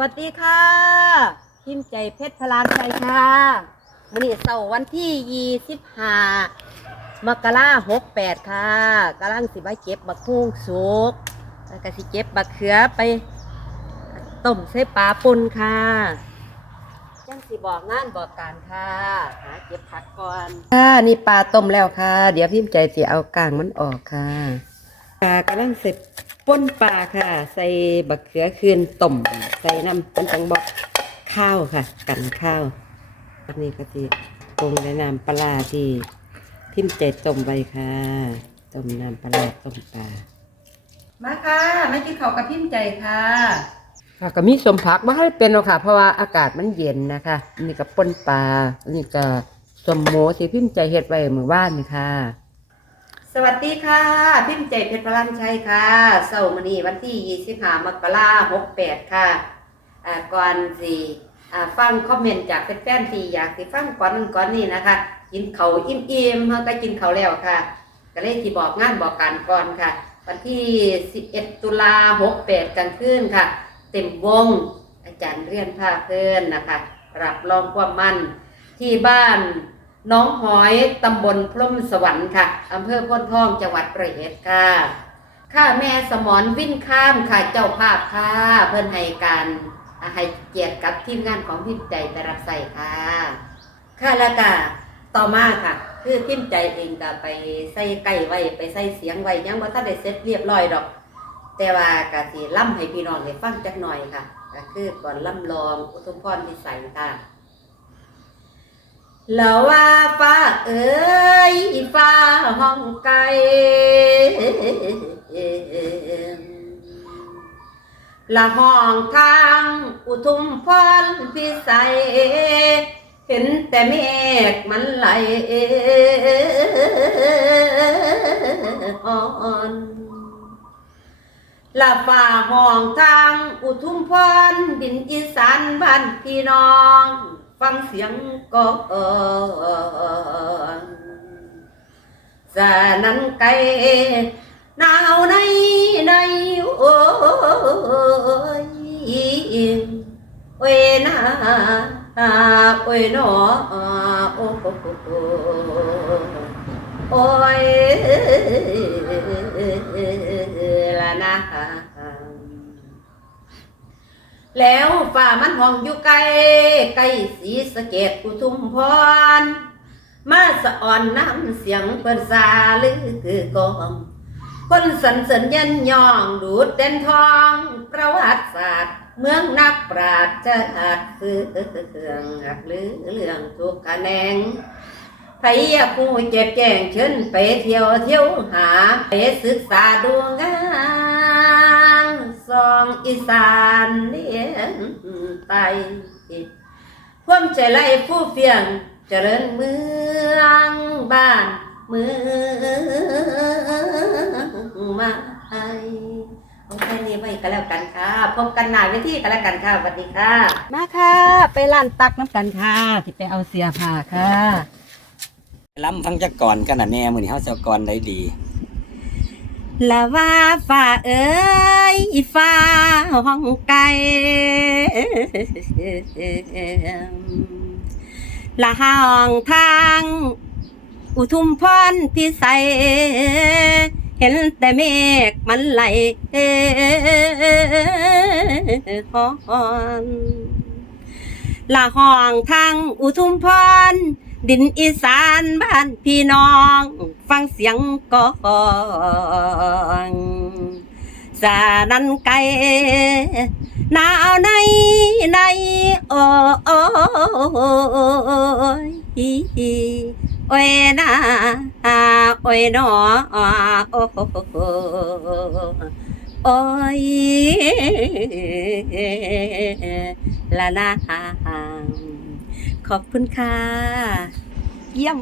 วัสดีค่ะพิมพ์ใจเพชรพลานชัยค่ะวันนี้เสาร์วันที่ยี่สิบห้ามกราหกแปดค่ะกำลังสิไปเก็บบักฮุ่งสุกแล้วก็สิเก็บบักเขือไปต้มใส่ปลาปนค่ะยังสิบอกงานบอกการค่ะหาเก็บผักก่อนค่ะนี่ปลาต้มแล้วค่ะ เดี๋ยวพิมพ์ใจสิเอากางมันออกค่ะปลากำลังเสร็จ ป่นปลาค่ะ ใส่บักเขือคืนต้มใส่น้ำมันจังบอกข้าวค่ะ กันข้าวอันนี้ก็สิปรุงในน้ำปลาร้าที่ทิมใจต้มไว้ค่ะต้มน้ำปลาร้าต้มปลามาค่ะไม่กินข้าวกับพิมใจค่ะค่ะก็มีสมผักมาให้เป็นหรอกค่ะ เพราะว่าอากาศมันเย็นนะคะอันนี่ก็ป่นปลาอันนี้ก็สมโมที่พิมใจเฮ็ดไว้เมื่อวานนี่ค่ะ สวัสดีค่ะ พิมพ์ใจเพชรพลันชัยค่ะเสาร์มนีวันที่25มกราคม68ค่ะอ่าก่อนสิอ่าฟังคอมเมนต์จากแฟนๆที่อยากสิฟังก่อนนั้นก่อนนี้นะคะ กินเขาวอิ่มๆเฮาก็กินเขาวแล้วค่ะ ก็เลยที่บอกงานบอกการก่อนค่ะ วันที่ 11 ตุลา68กลางคืนค่ะ เต็มวงอาจารย์เรียนภาคเพื่อนนะคะ รับรองความมั่นที่บ้าน น้องหอยตำบลพรหมสวรรค์ค่ะอำเภอพ้นทองจังหวัดประยองค่ะข้าแม่สมรวิ่นข้ามค่ะเจ้าภาพค่ะเพื่อนให้การให้เกียรติกับทีมงานของพิมใจไปรับใส่ค่ะค่ะแล้วก็ต่อมาค่ะ คือพิมใจเองก็ไปใส่ไก่ไว้ไปใส่เสียงไว้ยังว่าถ้าได้เสร็จเรียบร้อยดอก แต่ว่ากะสิล่ำให้พี่น้องได้ฟังจักหน่อยค่ะก็คือก่อนล่ำลองอุทุมพรพิสัยค่ะ แล้วว่าฟ้าเอ้ยฟ้าห้องไกลละห้องทางอุทุมพรพิสัยเห็นแต่เมฆมันไหลอ่อนละฝ่าห้องทางอุทุมพรดินอีสานบ้านพี่น้อง ฟังเสียงก่อนสานั้นไกลหนาวในในโอ้ยโอ้ยนาโอ้ยหนอโอ้โอ้ยละนะ แล้วฝ่ามันห้องอยู่ไกลไกลสีสะเกดอุทุมพร มาสะอ่อนน้ำเสียงเปิดซาลือคือกองคนสันเสริญยันยองดูดเด่นทอง ประวัติศาสตร์ เมืองนักปราชญ์จะหัดคือเครื่องหักลือเรื่องทุกขะแนงไผอยากผู้เจ็บแจ้งเชิญไปเที่ยวเที่ยวหา ไปศึกษาดูงาน องอีสานเลียนไตพ่วมใจไล่ผู้เฟียงเจริญเมืองบ้านเมืองมาเอาแค่นี้ไว้ก็แล้วกันค่ะพบกันหน้าเวทีก็แล้วกันค่ะสวัสดีค่ะ มาค่ะ ไปร้านตักน้ำกันค่ะที่ไปเอาเสียผ้าค่ะล้ำฟังจักก่อนกันน่ะแน่มื้อนี้เฮาจะก่อนได้ดี ละว่าฝ่าเอ้ยฝ่าห้องไก่ละห้องทาง อุทุมพรพิสัยเห็นแต่เมฆมันไหลฮอนละห้องทางอุทุมพร ดินอีสานบ้านพี่น้อง ฟังเสียงก่อนสานันไกหนาวในในโอ้โอ้ยโอ้ยนาโอ้ยนอโอ้โอ้ยละนา ขอบคุณค่ะ เยี่ยม